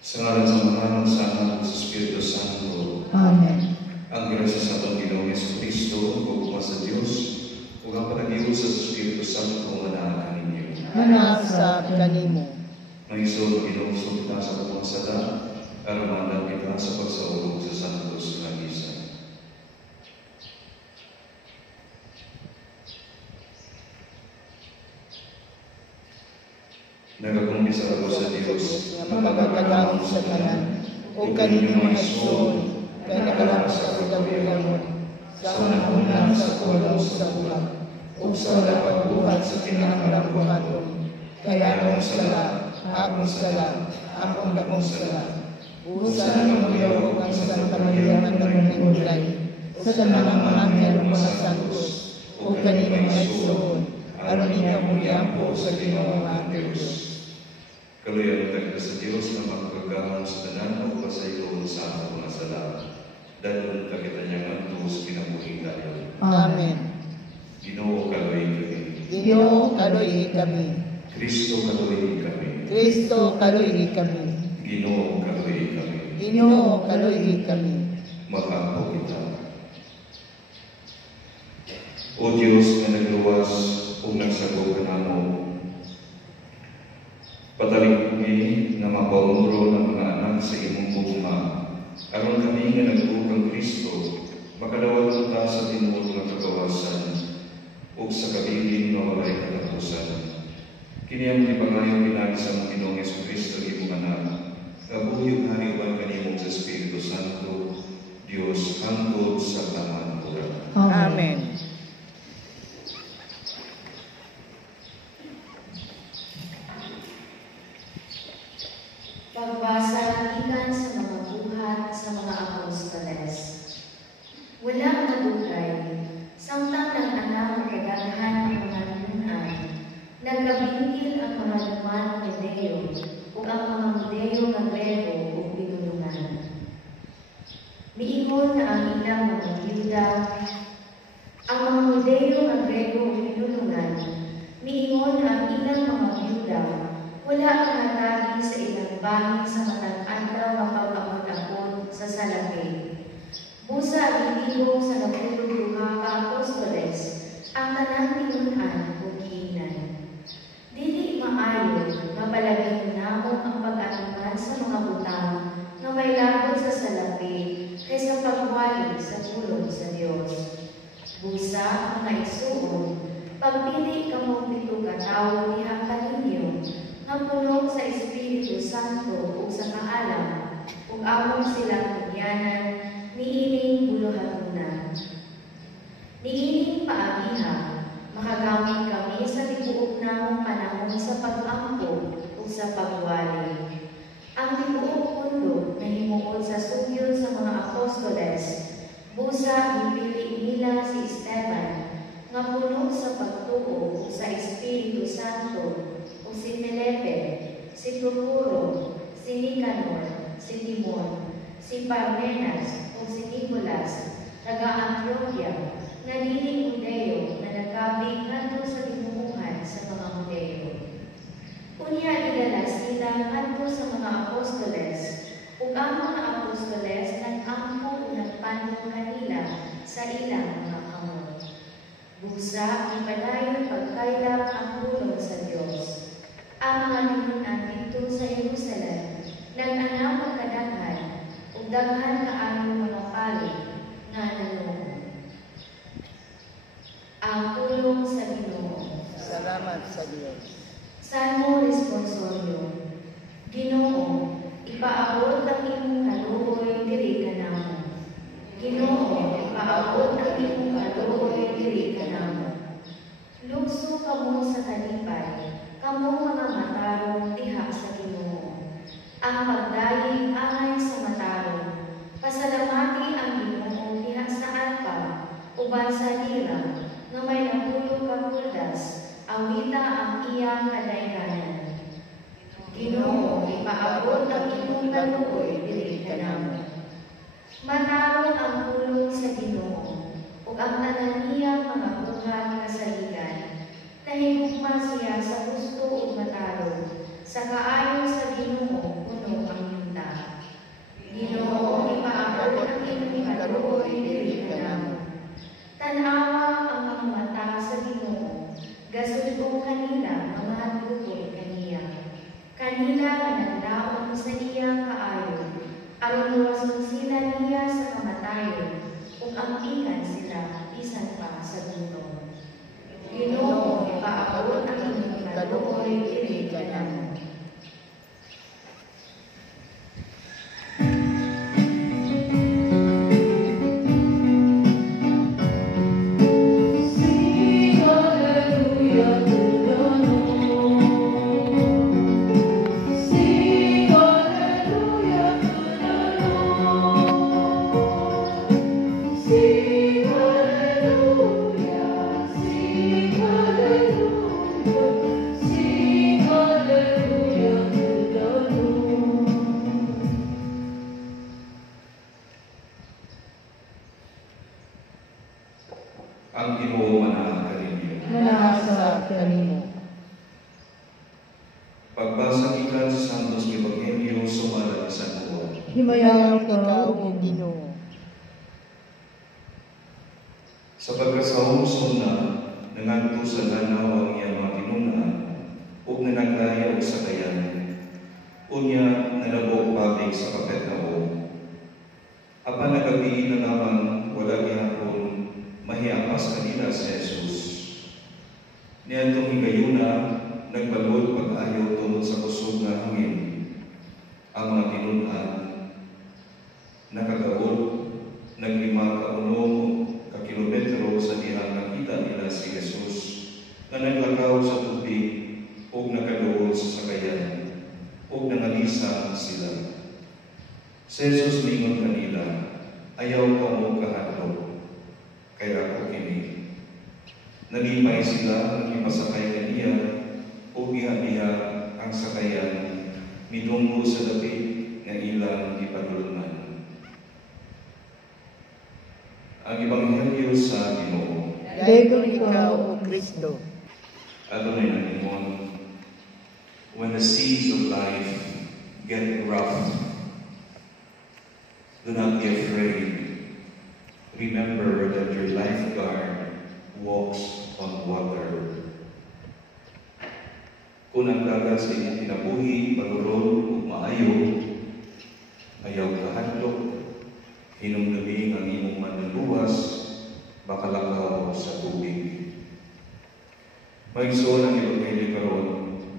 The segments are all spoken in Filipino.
Sa ngalan sa Ama, sa Anak, sa Espiritu Santo. Amen. Ang grasya sa ating Ginoong Jesucristo, pagpuma sa Diyos, ug ang panagiwas sa Espiritu Santo manaan kaninyo. Manaa sa kanimo. Maisod Ginoong sulta sa katong sala, aron kita sa pagsaulog sa Santos nga misa. Nagakumbisa ako sa Diyos, Magagagawin sa tanan, o kanino mga soul, kaya nakalakas sa kabulamon, sa unang sa kulong sa buhat, o sa pagbuhat sa kinakalabuhaton, kaya akong sala, akong dakong sala. Busa ng mga ang Santa Maria ng Manimulay, sa tanang mga anghel mga santos, o kanino mga soul, aron ikamulian po sa Ginoong ating Diyos. Kaluyan tayo sa Diyos na magkagahon sa tanan o pasaylo sa ato mga sala. Dahil kita niya nga sa kinabuhing tayo. Amen. Ginoo kaluy kami. Ginoo kaluy kami. Kristo kaluy kami. Kristo kaluy kami. Ginoo kaluy kami. Ginoo kaluy kami. Makapo kita. O Diyos na nagluwas o nagsagaw ka namo, patalingi na mapaunro ng mga anak sa imong bugma, aron kami nga nagtugang Kristo, makadawat ta sa tinuod nga kagawasan, ug sa kabilin nga walay katapusan. Kini ang gipangayo pinagi sa mga Ginoong Jesucristo imong anak, kabuyog hariwan kanimo sa Espiritu Santo, Dios hangtod sa tanan oras. Amen. Pagbasa ikan sa mga buhat sa mga apostoles. Wala ang nabukay, samtang nag-anak kadaghan ang mga lunay, nagkabingkil ang mga luman Judeo o ang mga Judeo na Grego o pinulungan. Miingon na ang ilang mga Yuda, ang mga Judeo na Grego o pinulungan, miingon na ang ilang mga Yuda, wala ang natagi sa ilang bahin sa matang adlaw mapapamot-amot sa salapi. Busa ang ibigong sa napulong-duha ka apostoles, ang tanang tinunan o kiinan. Dili maayo na palaging namong ang pag-atuman sa mga butang na may labot sa salapi kaysa pagwali sa pulong sa Diyos. Busa, mga isuon, pagpili kamong pito katao diha kaninyo, na puno sa Espiritu Santo o sa kaalam, ug among silang tugyanan, niining buluhatunan. Niining paagiha, makagamit kami sa tibuok namong panahon sa pag-ampo o sa pagwali. Ang tibuok pundo na himuon sa sugyon sa mga apostoles, busa gipili nila si Esteban, nga puno sa pagtuo o sa Espiritu Santo, o si Felipe, si Procuro, si Nicanor, si Timon, si Parmenas, o si Nicolas, taga-Antioquia, na dili Judeo na nagkabig ngadto sa tinuuhan sa mga Judeo. Unya idala sila ngadto sa mga apostoles, ug ang mga apostoles nag-ampo o nagpandong kanila sa ilang mga kamot. Busa, ipadayon pagkaylap ang pulong sa Diyos. Ang mga tinunan dito sa Jerusalem, nag-anaw magkadaghan, ug daghan kaayong mga pali nga nanuon. Ang pulong sa Ginoo. Salamat sa Diyos. Salmo responsorio. Ginoo, ipaabot ang imong kaluoy diri kanamo. Ginoo, ipaabot ang imong kaluoy diri kanamo. Lugso kamo sa kalipay, kamong mga matarong diha sa Ginoo. Ang pagdayeg angay sa matarong, pasalamati ang Ginoo diha sa alpa, uban sa lira, nga may napulo ka kuldas, awita ang iyang kadayganan. Ginoo, ipaabot ang imong kaluoy diri kanamo. Matarong ang pulong sa Ginoo, ug ang tanan niyang mga buhat kasaligan. Nahigugma siya sa gusto ug matarong, sa kaayo sa Ginoo puno ang maampikan sila bisan pa sa dulo. Ginoo, ipaabot ang inyong kaluoy diri kanamo. Ang Ginoo manaag kaninyo. Manasa kanimo. Pagbasa gikan sa Santos Ebanghelyo sumala sa Juan. Himayaw ikaw, O Ginoo. Sa pagkasahumson na nangadto sa lanaw ang iyang mga tinuna ug nanaglayaw sa kayan. Unya nalabog pabig sa Kapernaum. Apan nagabi na lamang wala gihapon mahiapas kanila sa Jesus. Niadtong higayuna nagbalod pag-ayo tungod sa kusog nga hangin. Ang mga tinun-an nakagawod naglima ka unong ka kilometro sa dihang nakita nila si Jesus nga naglakaw sa tubig ug nakaduol sa sakayan ug nangalisa sila. Si Jesus mingon kanila, ayaw ka mo kahadlok, kaya ako kini. Nalipay sila, nagipasakay kaniya, ug iha-iha ang sakayan, midunggo sa dapit nga ilang ipadulungan. Ang Ebanghelyo sa Ginoo. Dayon ikaw, O Kristo. Adonai naningon, when the seas of life get rough, do not be afraid. Remember that your lifeguard walks on water. Kung ang dagat sa inyong kinabuhi, maluron o maayo, ayaw kahadlok, hinumduming ang imong manluluwas, bakalakaw sa tubig. Maigsoon ang Ebanghelyo karon,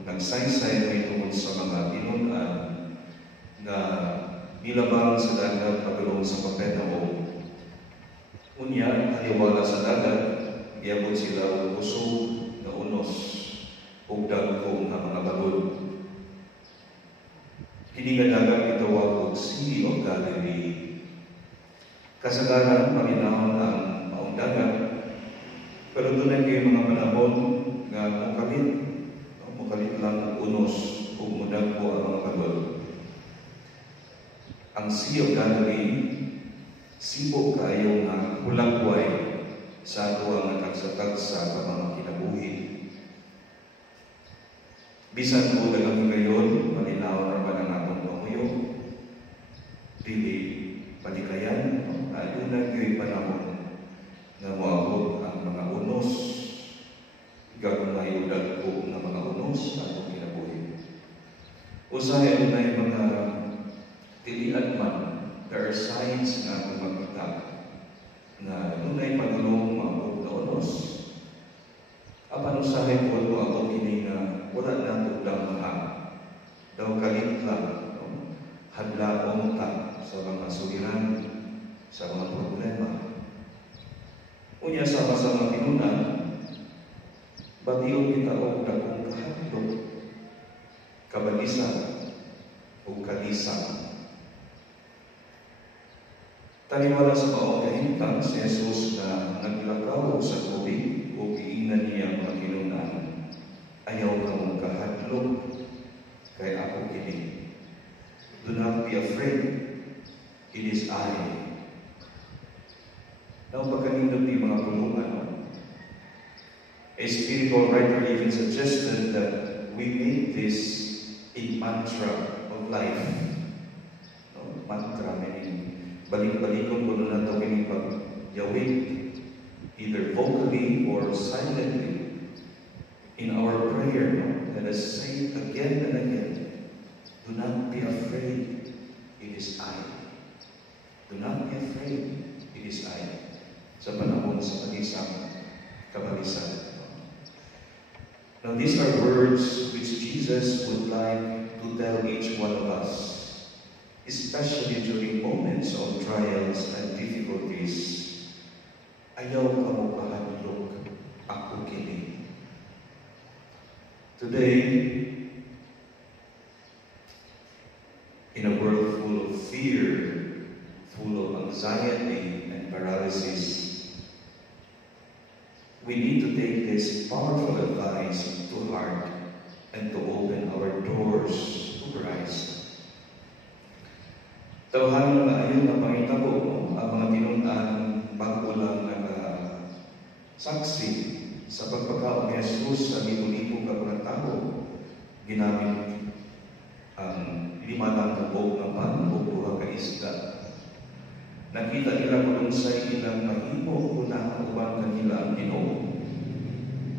nagsaysay may tungod sa mga tinun-an na nilabang sa dagat padulong sa Kapernaum. Unya, haliwala sa dagat, giabot sila og kusog na unos ug dagko nga mga balod. Kini nga dagat gitawag og Sea of Galilee. Kasagaran paminahon ang maong dagat, pero dunay kay mga panahon nga mukalit lang ang unos ug mudagko ang mga balod. Ang Sea of Galilee sibo kayo nga hulagway sa ato ang nagtagsa-tagsa sa mga kinabuhi. Bisan po dagang gayon, malinaw naman ang atong panguyo, dili palikayan, adunay kay panahon na moabot ang mga unos, gagmay udag po ng mga unos sa atong kinabuhi. Usahay adunay mga tilian man, there are signs nga kumagkita na nunay pagulong maabot na unos. Apan usahay po ako kini nga wala na tutang maha. Daw kalit lang, hadlaong ta sa mga suliran, sa mga problema. Unya sama-sama kinunan, batiyo kita o dakong kahadlok, kabalisan o kalisan. Taniwala sa maong kahintang si Jesus na naglakaw sa tubig o giinan niya mga kinunan. Ayaw ka mong kahadlok, kay ako kini. Do not be afraid, it is I. Now, pagkanindot yung mga pulungan, a spiritual writer even suggested that we make this a mantra of life. Mantra meaning balik-balikon ko na ito kini pagyawid, either vocally or silently. In our prayer, let us say it again and again, do not be afraid, it is I. Do not be afraid, it is I. sa panahon sa kanisang kabalisan. Now these are words which Jesus would like to tell each one of us, especially during moments of trials and difficulties. Ayaw ka mo kahadlok, ako kini. Today, in a world full of fear, full of anxiety and paralysis, we need to take this powerful advice to heart and to open our doors to Christ. Tawhan na ayon na pangitabo ang mga tinunan bago lang nakasaksi sa pagpagkaon ni Jesus sa libo-libo ka mga tao, ginamit ang 5 bubog ng pan o 2 ka isda. Nakita nila kung sa ilang mahimo kung nakatuban kanila ang Ginoo.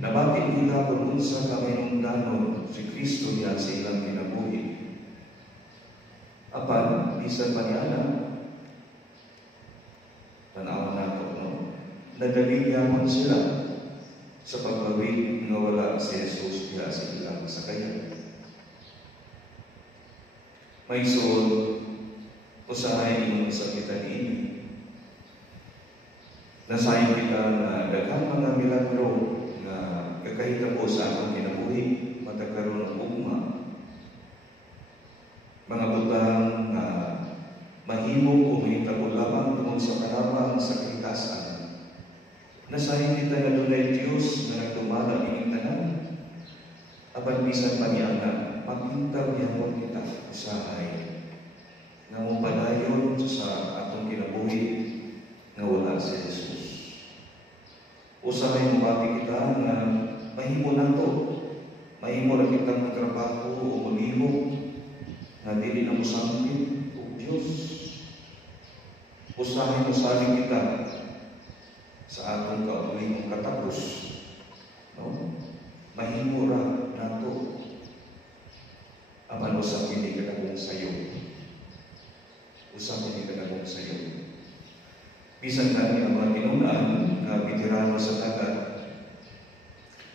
Nabatin nila kung sa kaminungdanon si Kristo niya sa ilang kinabuhi. Apan, bisan pa niya tanaw na ito, no? Nagaligyaman sila sa paglawig nga wala si Jesus niya sa ilang sakayan. May soul, usahay yung sakitan ini. Nasayin kita na daghang mga milagro na kakahita po sa akong kinabuhi, matagkaroon ng ugma. Mga butang na mahimo o mahitabo lamang tungkol sa karapang sa kalikasan. Nasayin kita na dunay Diyos na nagtumala ining tanan. Apan bisan pa niya na makintaw niya mo kita usahay na mupadayon sa atong kinabuhi na wala si Jesus. Usahay mo bati kita na mahimo na to. Mahimo na kitang magtrabaho o malihog na dili na musangkit o Diyos. Usahay mo saling kita sa atong kaulimong katapos. No? Mahimo ra na to. Apan usap hindi ka na sa'yo. Usap hindi ka na sa'yo. Bisan na ang mga tinunaan na veterano sa dagat,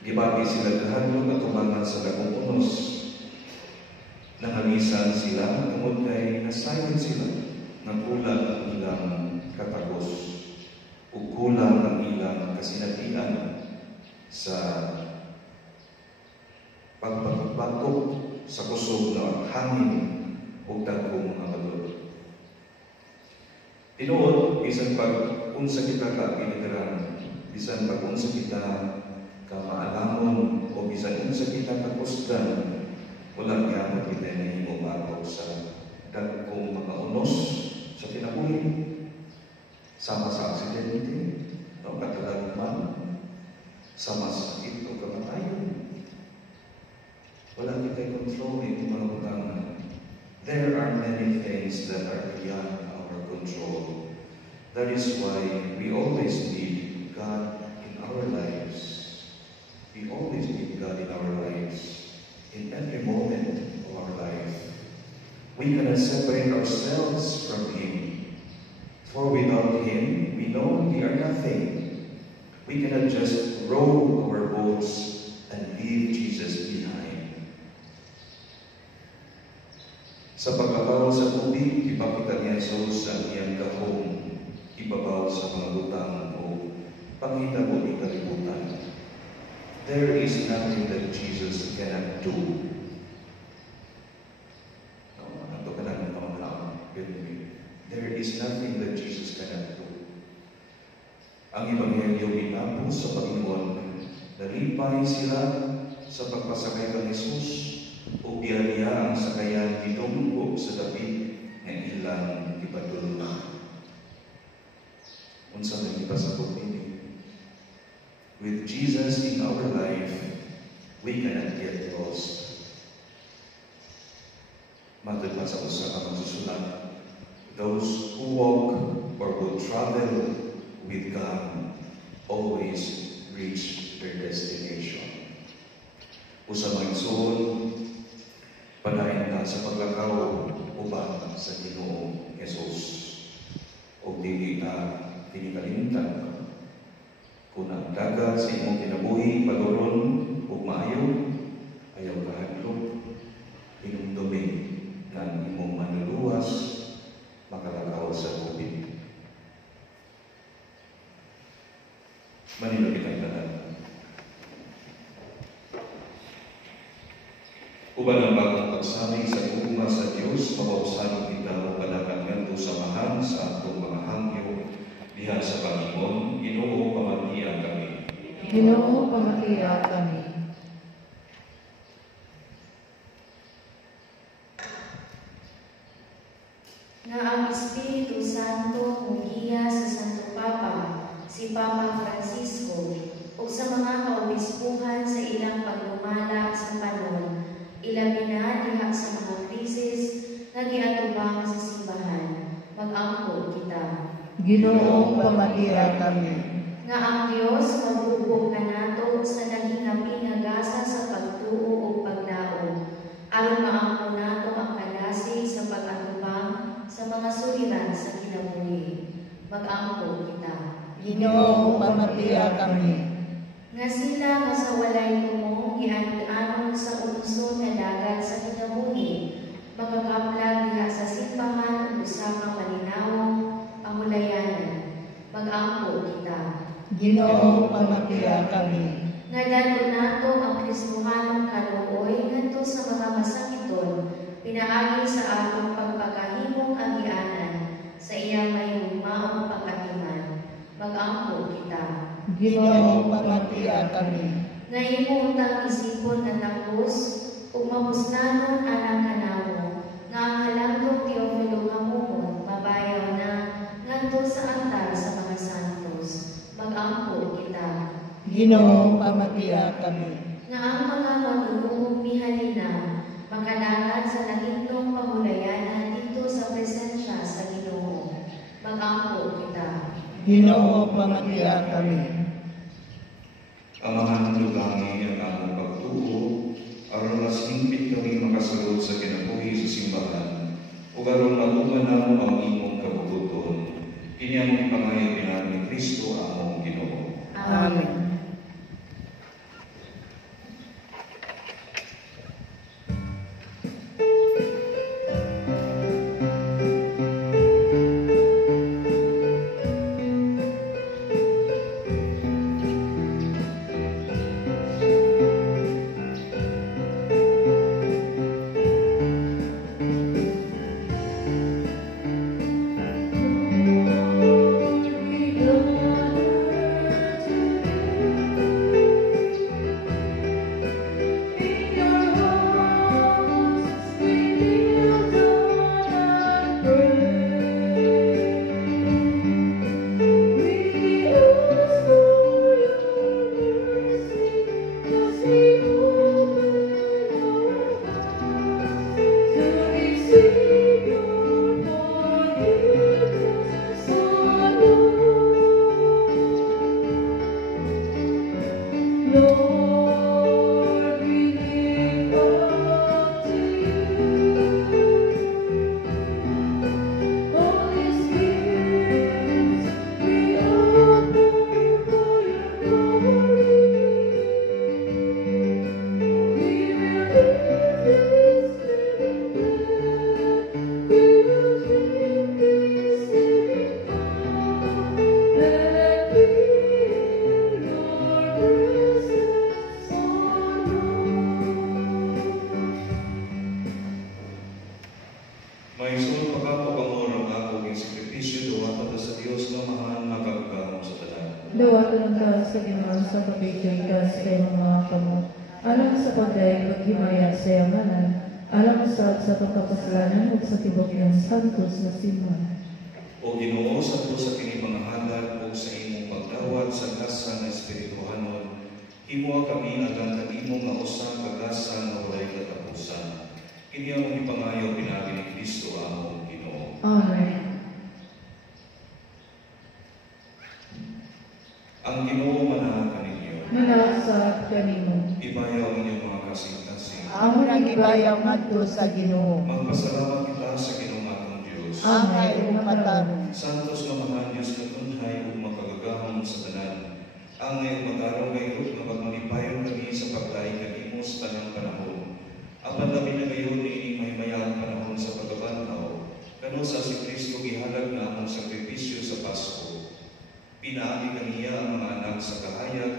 gibati sila kahadlok at tumangan sa dagong unos. Nangalisan sila tungod kay nasayon sila na kulang ang ilang katagos o kulang ang ilang kasinatian sa pagbatok sa kusog na hangin o dagkong mga balod. Tinuod, bisan pag-unsa kita ka pinitiran, bisan pag-unsa kita ka maalamon, o bisan unsa kita ka kusgan, wala kaya kita na himubatok sa dagkong mga unos sa kinabuhi, sama sa aksidente, o katalagman, sama sa sakit o kamatayon. Wala kita i-control yung mga utang. There are many things that are beyond our control. That is why we always need God in our lives. We always need God in our lives. In every moment of our life. We cannot separate ourselves from Him. For without Him, we know we are nothing. We cannot just row our boats and leave Jesus behind. Sa pagkabaw sa tubig, ipakita niya sa iyang kahong, ibabaw sa mga butang o panghitabo ni kalibutan. There is nothing that Jesus cannot do. There is nothing that Jesus cannot do. Ang Ebanghelyo ginapos sa Panginoon, nalipay sila sa pagpasakay ng Jesus o biyaya ang sakayan gidunggo sa David na ilang ipadulungan. Unsa man ipasabot ini? With Jesus in our life, we cannot get lost. Matod pa sa usa ka magsusulat, those who walk or who travel with God always reach their destination. Usa man igsoon, panayon ta sa paglakaw uban sa Ginoong Jesus. O dili na kinikalimtan Kung ang dagat sa imong kinabuhi paluron ug maayo, ayaw kahadlok, hinumdumi ng imong manluluwas, makalakaw sa COVID. Manilo kitang tanan. Uban ang bagong pagsaming sa ugma sa Diyos, mawausanon kita o palakan ngadto samahan sa atong mga hangyo diha sa Panginoon. Ginoo, pamatian kami. Ginoo, pamatian kami. Na ang Espiritu Santo mugiya sa Santo Papa, si Papa Francisco, o sa mga kaobispuhan sa ilang paglumala sa panon, ilabi na diha sa mga krisis na giatubang sa simbahan, mag-angkop kita. Ginoo, pamatian kami. Nga ang Dios maghubog kanato sa naghingapin nga gasa sa pagtuo o paglaom, aron maangko nato ang kalasig sa pag-atubang sa mga suliran sa kinabuhi. Mag-angkop kita. Ginoo, pamatian kami. Nga sila nga sa walay tumong gian-anon sa unuson nga dagat sa kinabuhi, makakaplag diha sa simbahan ug usa ka malinawong pangulayanan. Mag-angkop kita. Ginoo, pamatian kami. Nga dalo nato ang Kristohanong kaluoy ngadto sa mga masakiton, pinaagi sa atong pagpakahimong agianan sa iyang may maong pag-atiman. Mag-angkop kita. Ginoo, pamatian kami. Nga imo utang isipon nga takos ug mapusnanon alang kanamo nga ang halangdong Teofilo Hamumon mabayaw na ngadto sa altar sa mga santos. Mag-angkop kita. Ginoo, pamatian kami. Nga ang mga manunuong mihalina makadagat sa nahimlong pangulayanan dito sa presensya sa Ginoo. Mag-angkop kita. Ginoo, pamatian kami. Amahan lugangi ang among pagtuo, aron mas hingpit kami makasulod sa kinabuhi sa simbahan, ug aron matuman namo ang imong kabubuton. Kini ang ipangayo pinaagi ni Kristo among Ginoo. Amen. Dawaton ka sa Ginoo sa kapigay ka sa iyong mga kamot. Alang sa pagday paghimaya sa yamanan, alang sa pagkapasalanan ug sa tibok ng santos na simbahan. O Ginoo, sa kini mga halad o sa imong pagdawat sa gasa ng Espirituhanon, himo kami alang kanimo nga usa ka gasa nga walay katapusan. Kini ang ipangayo pinaagi ni Kristo among Ginoo. Amen. Ang Ginoo manahan kaninyo. Manasat kanimo. Ibayaw ang inyong mga kasing-kasing. Amo nang ibayaw ngadto sa Ginoo. Magpasalamat kita sa Ginoong atong Diyos. Angay umatan. Santos nga mga Diyos na tunhay ug makagagahom sa tanan. Ang mataraw ngayon na magmanipayon kami sa paglaing kanimo sa tanang panahon. Apan kami na ngayon ni may mayang panahon sa pagkabanhaw, kano sa si Kristo gihalag na among sakripisyo sa Pasko. Pinaagi kaniya ang mga anak sa kahayag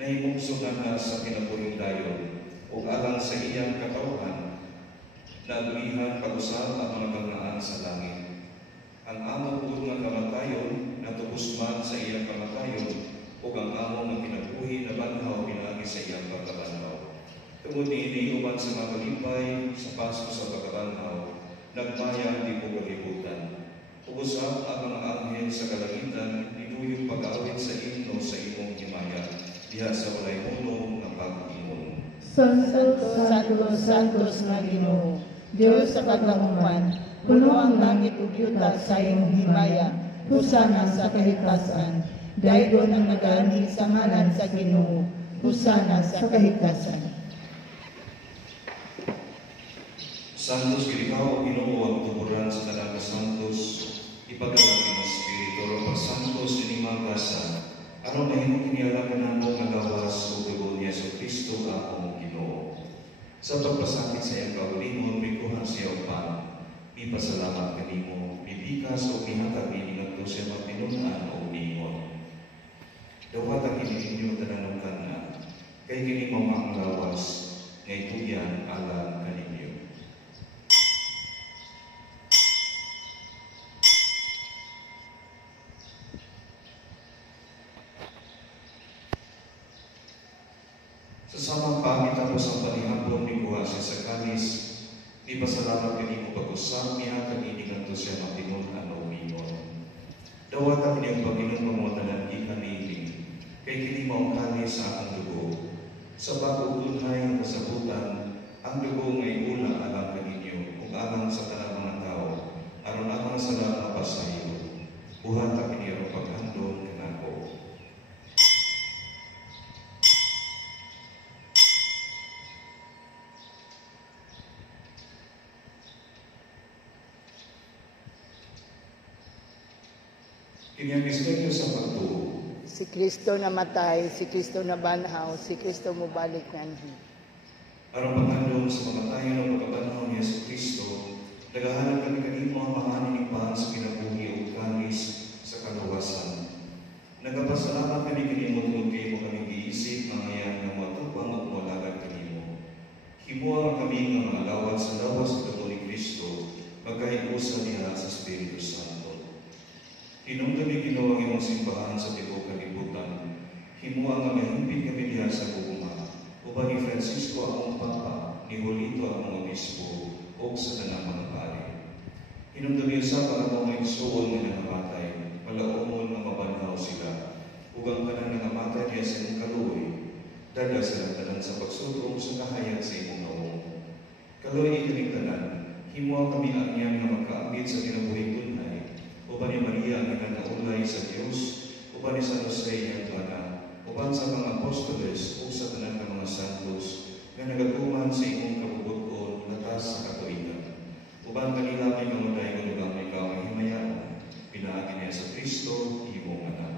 na himugsugan na sa pinapuring dayon, ug alang sa iyang katawhan, nagmihan pag-usab ang mga bangaan sa langit. Ang amo pud nga kamatayon natubos man sa iyang kamatayon, ug ang amo nga kinabuhi na banhaw pinaagi sa iyang pagkabanhaw. Tungod niini uban sa mga kalipay sa Pasko sa pagkabanhaw, nagmaya di po kalibutan. Ug usab ang mga anghel sa kalangitan niduyong pag-awit sa himno sa imong himaya, diha sa walay hunong nga pag-ingon. Santos, Santos, Santos nga Ginoo, Diyos sa kaglahuman, puno ang langit ug yuta sa imong himaya, husana sa kahitasan. Dayon ang nagaanhi sa ngalan sa Ginoo, husana sa kahitasan. Santos ikaw, Ginoo, ang tuburan sa talaga santos, ipagawa ng Espiritu, o Santos inimagasa, aron na himong kinialagan namo nga gawas o dugo ni Yesu Kristo akong Ginoo. Sa pagpasakit sa iyang kaulimon, mikuha siya upan, ipasalamat kanimo, bibikas o ihatag iningadto siya magpinunan o ningon. Dawat ang ininyo tananukan na, kay kini mo ang lawas, ngay tuyan alam kaninyo. Sa samang pagitapos ang panihapon ni kuha siya sa kanis, ipasalamat kanimo pag-usap niya kaningadto siya magpinunan o ningon. Dawat ang inyong Panginoon mamutanan ikanili, kay kini mao kanis sa akong dugo. Sa bagong tunay ng kasabutan, ang dugo ngay ula alang kaninyo, ug alang sa tanang mga tao, aron alang sa lahat na pasayo. Buhat ang inyong paghandong kanako. Kanyang misteryo sa pagtuo. Si Kristo namatay, si Kristo nabanhaw, si Kristo mubalik nganhi. Aron paghandong sa mamatayon ng pagkabanhaw ni Yesu Kristo, nagahanap kami kanimo ang mahaninigbahan sa kinabuhi o kanis sa kaluwasan. Nagapasalamat kami kanimo tungod kayo kami giisip mga yan na matupang at mawalagad kanimo. Himuang kami ng mga lawat sa lawas sa dugo ni Kristo, magkahiusa niya sa Espiritu Santo. Hinong kami ginawang imong simbahan sa tibok kalibutan, himuang nga mahimpit kami diha sa buguma, uban ni Francisco among Papa, ni Julito among Obispo, o sa tanang mga pari. Hinong kami sa mga mga igsuon nga nangamatay, malaumon nga mabanhaw sila, ugang ka na nangamatay niya sa imong kaluoy, daga sa tanan sa pagsutong sa kahayag sa imong naong. Kaluoy ikanigtanan, himuang kami anyang nga magkaambit sa kinabuhi tunay, uban ni Maria ang naganaulay sa Diyos, uban ni San Jose ang Tuana, uban sa mga apostoles o sa tanan ng mga santos, nga nagatuman sa imong kabubuton latas sa katuigan. Uban kanila may kamuday ng lugang ikaw ang himayaan, pinaagi niya sa Kristo, imong anak.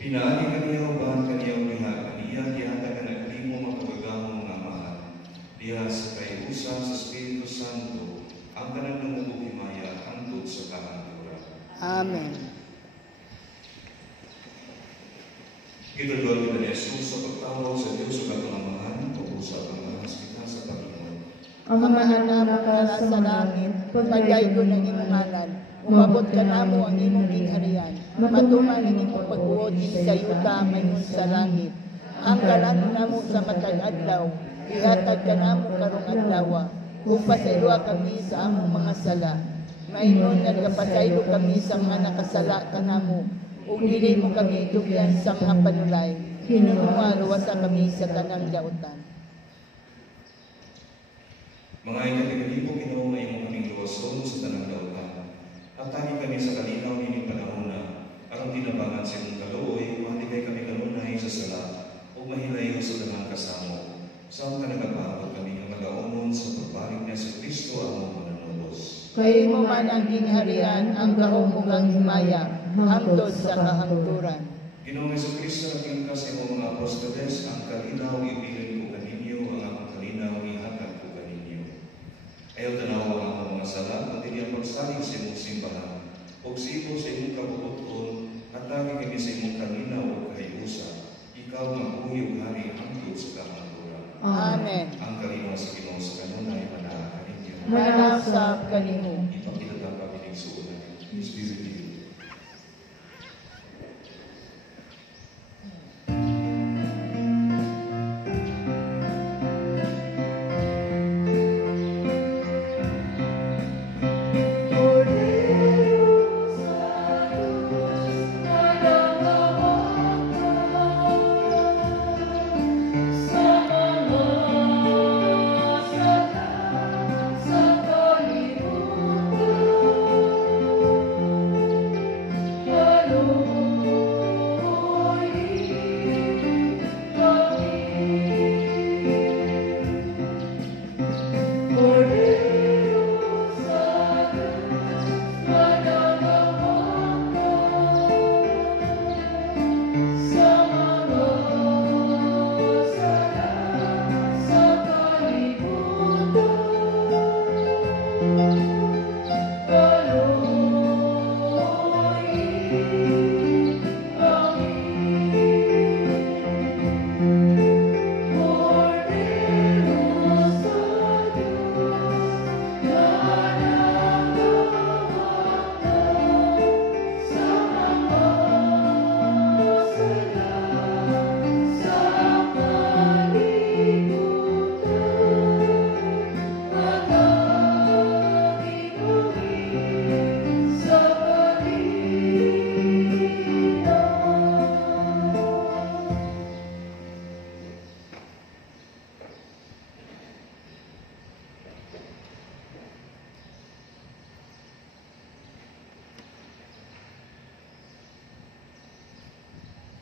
Pinaagi kaniya uban kaniya uliha, kaniya dihatag na naglimo magpagagamong nga mahal. Diha sa kaiusa sa Espiritu Santo, ang tanan ng himaya hangtod sa kahantura. Amen. Kitulog kita ni Jesus sa pagtawag sa Diyos sa katanamahan, pag-usap ang mga hospital sa Panginoon. Ang mahal na ka sa langit, pagpagay ko ng imong ngalan, umabot ka namo ang imong gingharian, matuman ang imong pagbuod sa yuta mayroon sa langit. Ang kalan namo sa matag adlaw, ihatag ka namo karong adlaw, kung pasaylo kami sa among mga sala. Mayroon nagkapasaylo kami sa mga nakasala ka namo, ug dili mo kami tugyan sa mga panulay, hinununga luwasa kami sa tanang dautan. Mga ikatigalipong Ginoo ay imong kaming luwason sa tanang dautan. Hatagi kami sa kalinaw nining panahon na, aron tinabangan sa imong kaluoy, mahaligay kami kanunay sa sala, ug mahilayo sa tanang kasamo. Saan ka nagapahapag kami ng mag-aumon sa pagbaring niya sa Kristo ang mga mananulos. Kayo mo man ang gingharian, ang kahumugang himaya, hangtod sa kahangturan. Ginoong Jesucristo, naging ka sa imong mga apostoles, ang kalinaw ibilin ko kaninyo, ang akong kalinaw ihatag ko kaninyo. Ayaw tanaw ang akong mga sala, at hindi ang pagsalig sa imong simbahan, o sipo sa imong kabubuton, at lagi kami sa imong kalinaw o kahiusa. Ikaw ang uyog hari hangtod sa kahangturan. Amen. Ang kalinaw sa Ginoo sa kanunay manahan kaninyo. Manasa kanimo. Ipakita ang pamiling suunan. Peace be with you.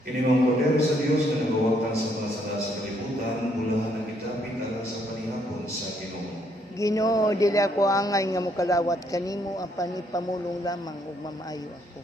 Kini ang poder sa Dios na nagawagtan sa mga sala sa kalibutan, bulahan ang itapit alang sa panihapon sa Ginoo. Ginoo, dili ako angay nga mokalawat kanimo, ang panipamulong lamang ug mamaayo ako.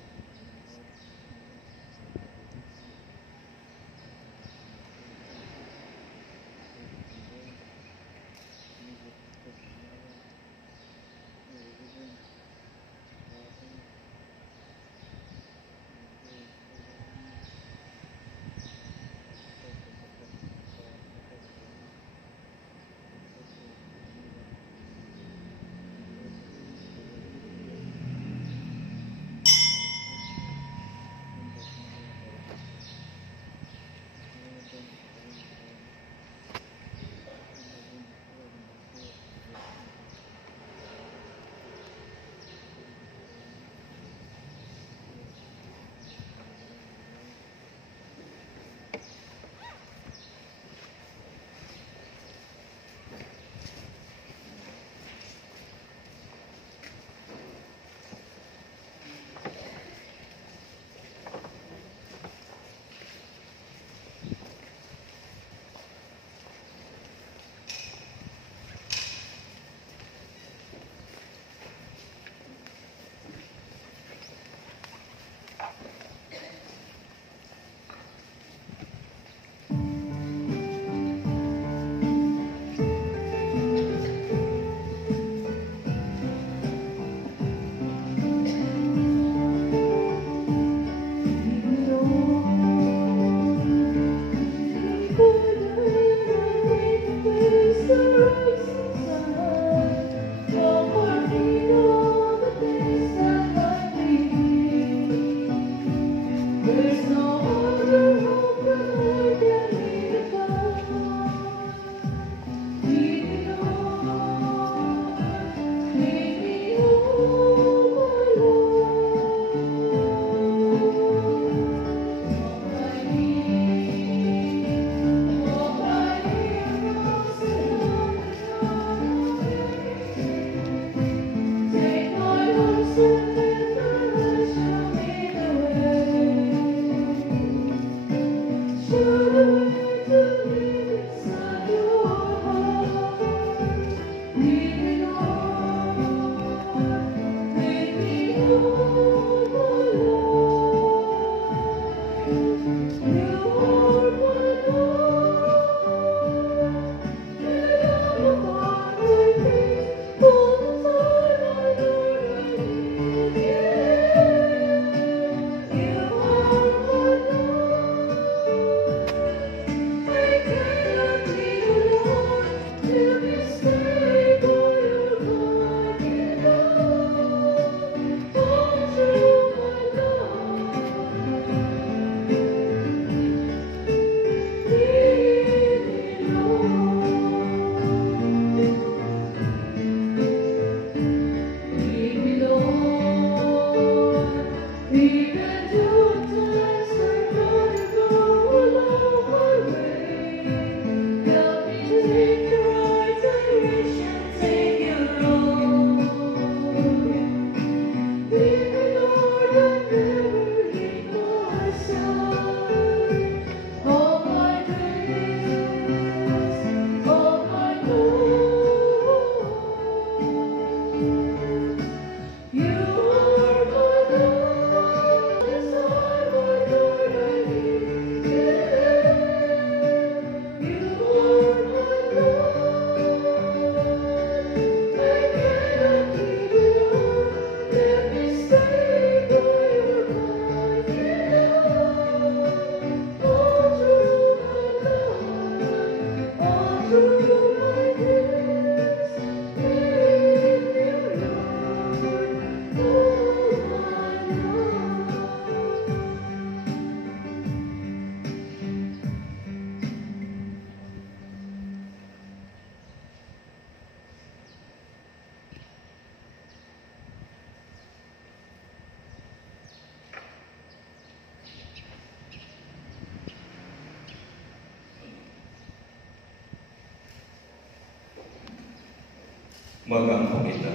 Mag-angkong kita.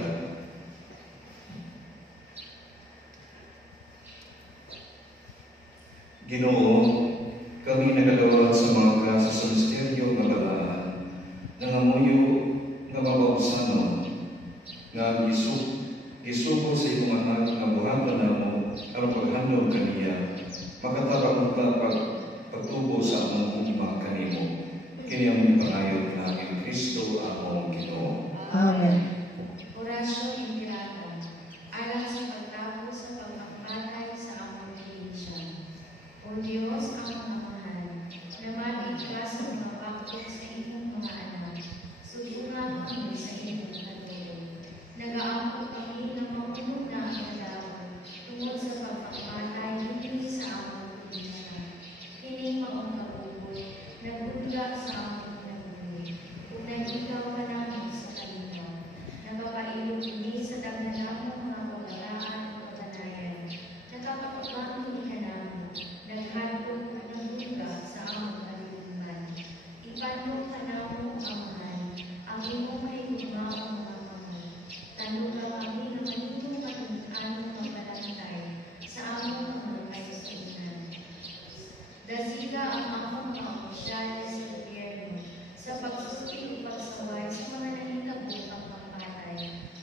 Ginoo, kami nagalawad sa mga grasa sa misteryo nga balaan, nangamuyo nga mabausanon, nga gisugod sa imong anak nga buhaton namo ang paghandog kaniya, makatarang ta pagtubo sa among hugma kanimo. Kini ang ipangayon namin Kristo among Ginoo. Amen. Orasyon Impirata, alang sa pagtapos sa pagpapatay sa among probinsya. O Diyos, ang mga mahal, na mabig ka sa mga pakot sa imong mga anak, sugungan kami sa imong katulog. Nag-aampo kami ng mapunod na ang tungkol sa pagpapatay hindi sa among probinsya. Kining maong kaubod, nagbudga sa among nabuhi, kung nagigaw ka namin sa kalinaw. Nagpapailog kami sa daganamong mga kabataan o kabanayan. Nakapagpapamili ka namin, naghadlok ka ng buga sa among kaluluman. Ipanong ka namin ang mahal, ang imong may gumawa mga mahal. Tanuga kami na manitong katunanong mapalantay sa among mga kaisunan. Dasila ang among mga opisyales sa gobyerno sa pagsusi o pagsaway sa mga nahitabo ang pagpatay.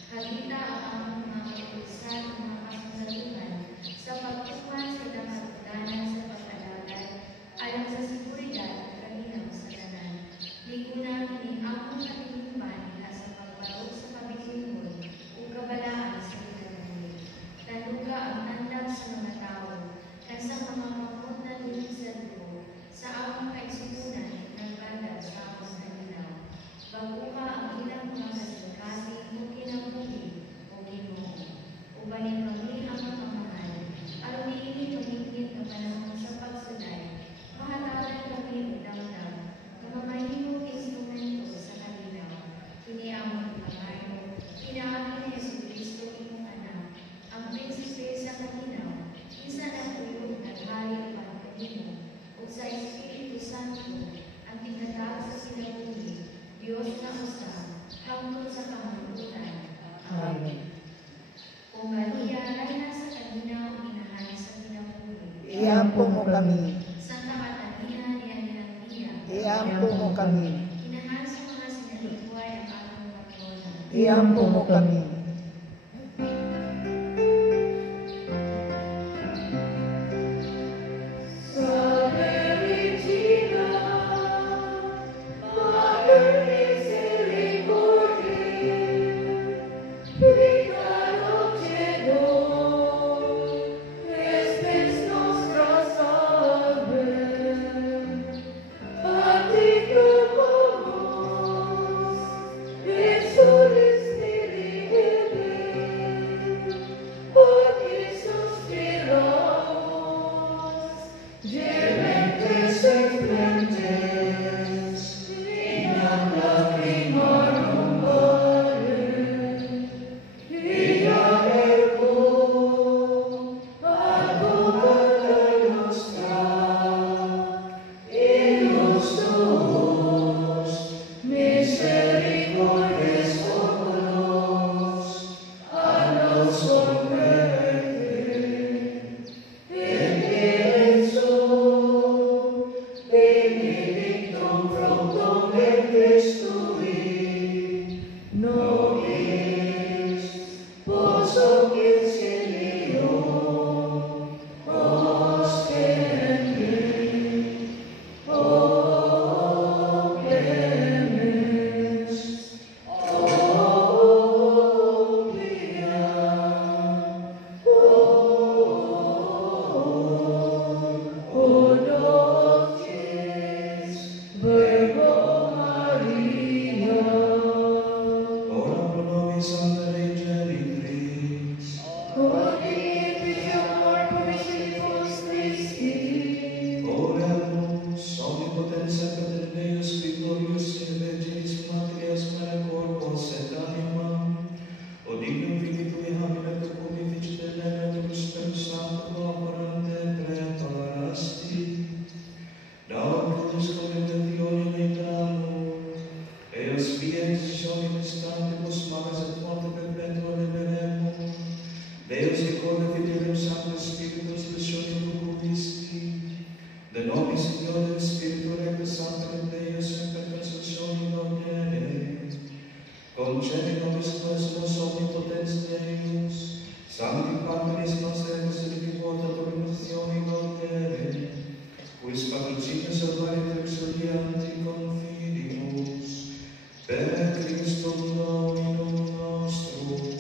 Hagita ang among mga kapulisan o mga kasundaluhan sa pagtuman sa ilang katutanan sa pag-alagal alang sa seguridad at kalinaw sa tanan. Liguna kini among katilingban nila sa pagbarog sa pabilingkod o kabalaan sa kinabuhi. Tanuga ang tandag sa mga tao kan sa mga kapot na lulis sa dugo sa among kaisunan nagbanda sa among kalinaw. Baguha ang ilang mga kasingkasi o kinabuhi o Ginoo. Ubanin kami ang mga mahal, aron niini pamigit na panahon sa pagsulay. Mahatagan kami o damdam, na mamahimong instrumento sa kalinaw. Kini among ipangayo, kinaami ni Jesucristo imong anak, ang prinsipe sa kalinaw, isa na tuyog at hari upang kanimo, o sa Espiritu Santo, ang tinatag sa sinabuhi, Diyos na usa, hangtod sa kamulutan. Amen. O Maria, Reyna sa kalinaw, inahan sa kinabuhi. Iampo mo kami. Santa Catalina ni Alejandría, Iampo mo kami. inahan sa mga sinalibuhay ang among matrona. Iampo mo kami. Jesús, in stantibus magas et morte perpetua liberemum. Deus ricorda Fidelem Sanctus Spiritus Spiritus Visti. De nobis Signore Spiritu Recto Sanctum Deus semper consolatione Domine. Concede nobis quesumus omnipotens Deus. Sancti Patris noster misericordia dominione Domine. Quis patrocinia salvare exordianti confidimus. Per Christum Dominum nostrum.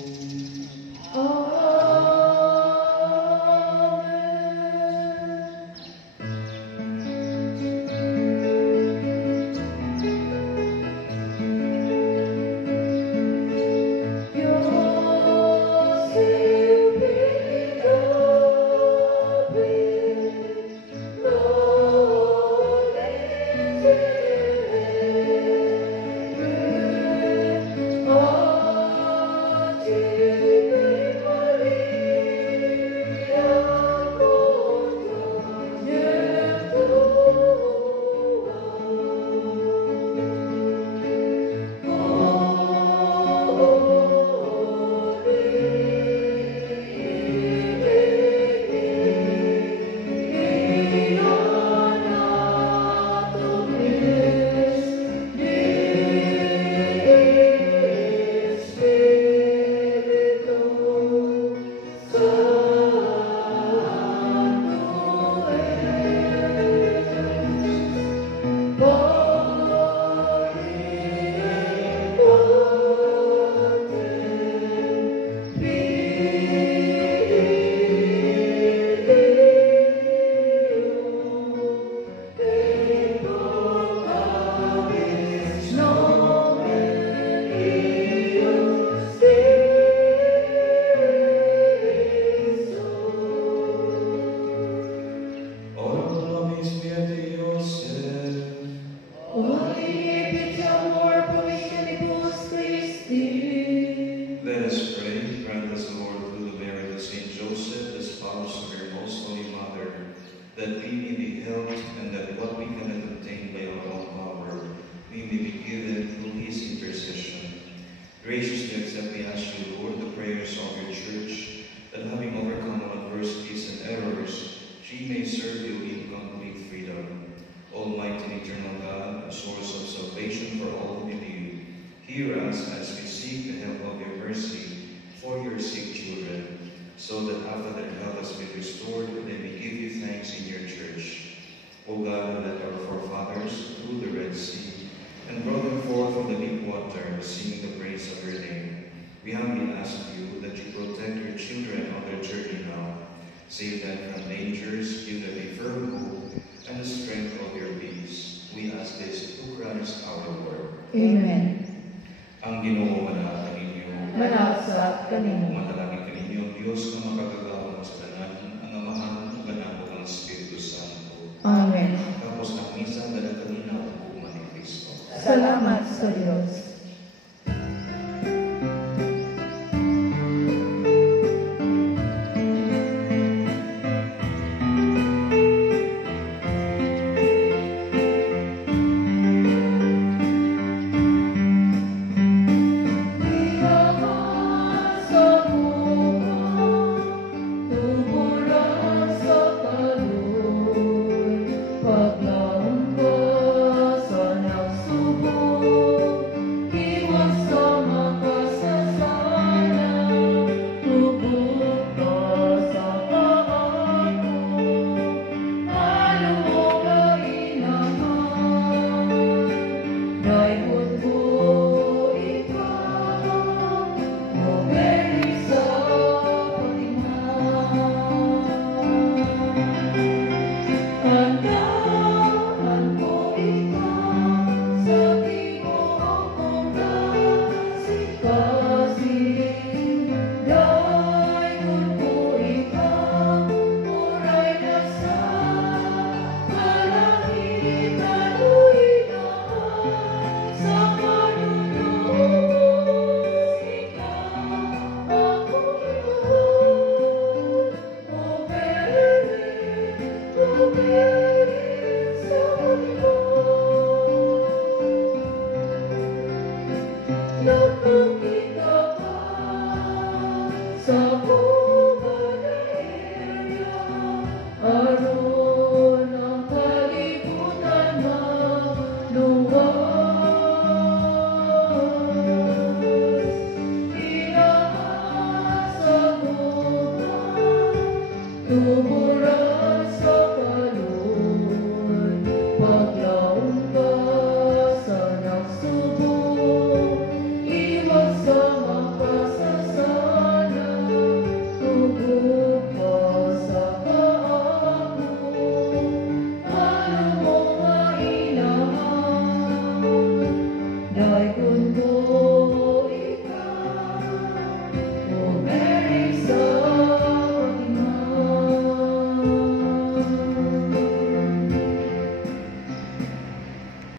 Salamat sa Diyos. Paglaong ko sa nagsubok pagpupili